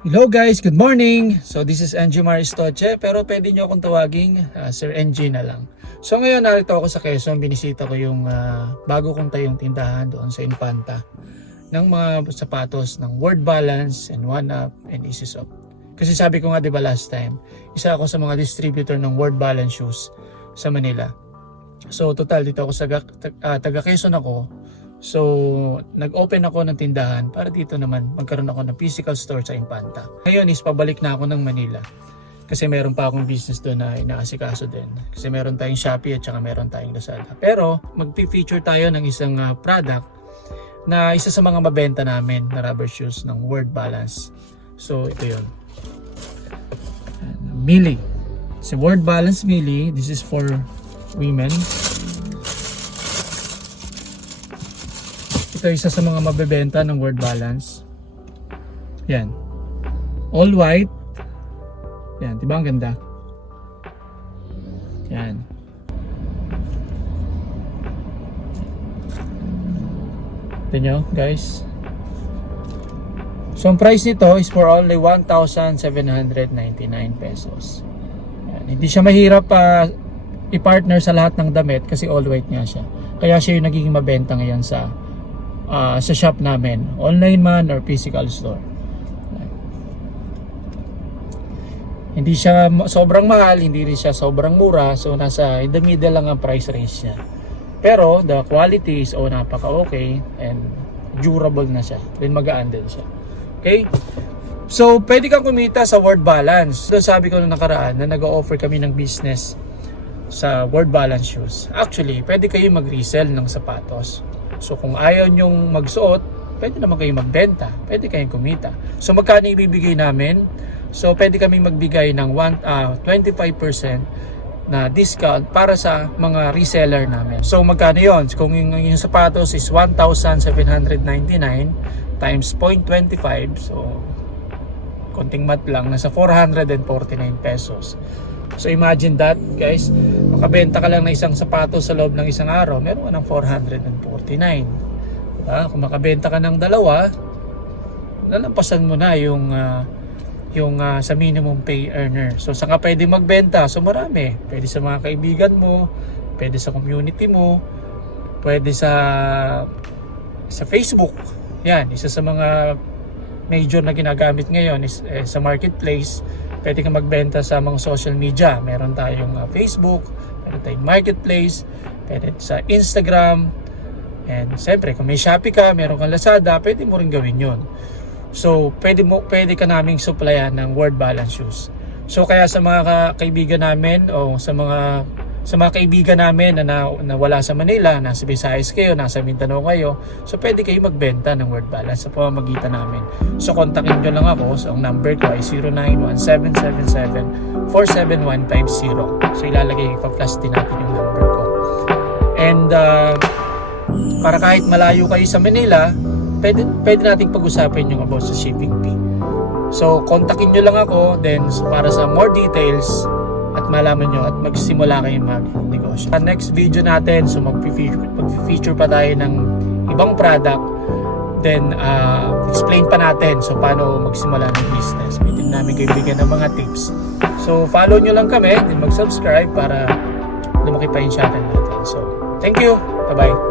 Hello guys, good morning! So this is NG Maristoche, pero pwede nyo akong tawaging Sir NG na lang. So ngayon narito ako sa Quezon, binisita ko yung bago kong tayong tindahan doon sa Infanta ng mga sapatos ng Word Balance and One Up and Easy Soft. Kasi sabi ko nga diba last time, isa ako sa mga distributor ng Word Balance shoes sa Manila. So total dito ako sa taga Quezon ako. So, nag-open ako ng tindahan para dito naman magkaroon ako ng physical store sa Infanta. Ngayon is pabalik na ako ng Manila. Kasi meron pa akong business doon na inaasikaso din. Kasi meron tayong Shopee at saka meron tayong Lazada. Pero, mag-feature tayo ng isang product na isa sa mga mabenta namin na rubber shoes ng Word Balance. So, ito yun. Mili. Si Word Balance Mili, this is for women. Ito isa sa mga mabebenta ng Word Balance. Yan. All white. Yan, 'di ba ang ganda? Yan. Tingnan nyo, guys. So ang price nito is for only 1,799 pesos. Yan. Hindi siya mahirap i-partner sa lahat ng damit kasi all white nga siya. Kaya siya yung nagiging mabenta ngayon sa shop namin, online man or physical store. Hindi siya sobrang mahal, hindi rin siya sobrang mura, so nasa in the middle lang ang price range niya. Pero the quality is napaka okay and durable na siya, then magaan din siya. Okay? So pwede kang kumita sa Word Balance. So sabi ko nung nakaraan na nag-o-offer kami ng business sa Word Balance shoes. Actually, pwede kayo mag-resell ng sapatos. So kung ayaw nyong magsuot, pwede naman kayo magbenta, pwede kayong kumita. So magkano ibibigay namin? So pwede kami magbigay ng 25% na discount para sa mga reseller namin. So magkano yon? Kung yung sapatos is 1,799 times 0.25, so konting mat lang, nasa 449 pesos. So imagine that, guys, makabenta ka lang ng isang sapatos sa loob ng isang araw, meron ka ng 449. Diba? Kung makabenta ka ng dalawa, lalampasan mo na yung sa minimum pay earner. So saan ka pwede magbenta? So marami. Pwede sa mga kaibigan mo, pwede sa community mo, pwede sa Facebook. Yan, isa sa mga major na ginagamit ngayon is sa marketplace. Pwede kang magbenta sa mga social media. Meron tayong Facebook, meron tayong marketplace, pwede sa Instagram. And siyempre, kung may Shopee ka, meron kang Lazada, pwede mo rin gawin yun. So, pwede ka naming supplyan ng Word Balance shoes. So, kaya sa mga kaibigan namin o sa mga kaibigan namin na wala sa Manila, nasa Visayas kayo, nasa Mindanao kayo, so pwede kayo magbenta ng Word Balance sa pamamagitan namin. So kontakin nyo lang ako. So ang number ko ay 091777-47150. So ilalagay, ipa-flash din natin yung number ko. And para kahit malayo kayo sa Manila, pwede nating pag-usapan yung about sa shipping fee. So kontakin nyo lang ako, then para sa more details at malaman nyo at magsimula kayong mag-negosyo. Sa next video natin, so mag-feature pa tayo ng ibang product, then explain pa natin so paano magsimula ng business. Pwede namin kayo bigyan ng mga tips. So follow nyo lang kami, then mag-subscribe para lumaki pa yung channel natin. So thank you, bye bye.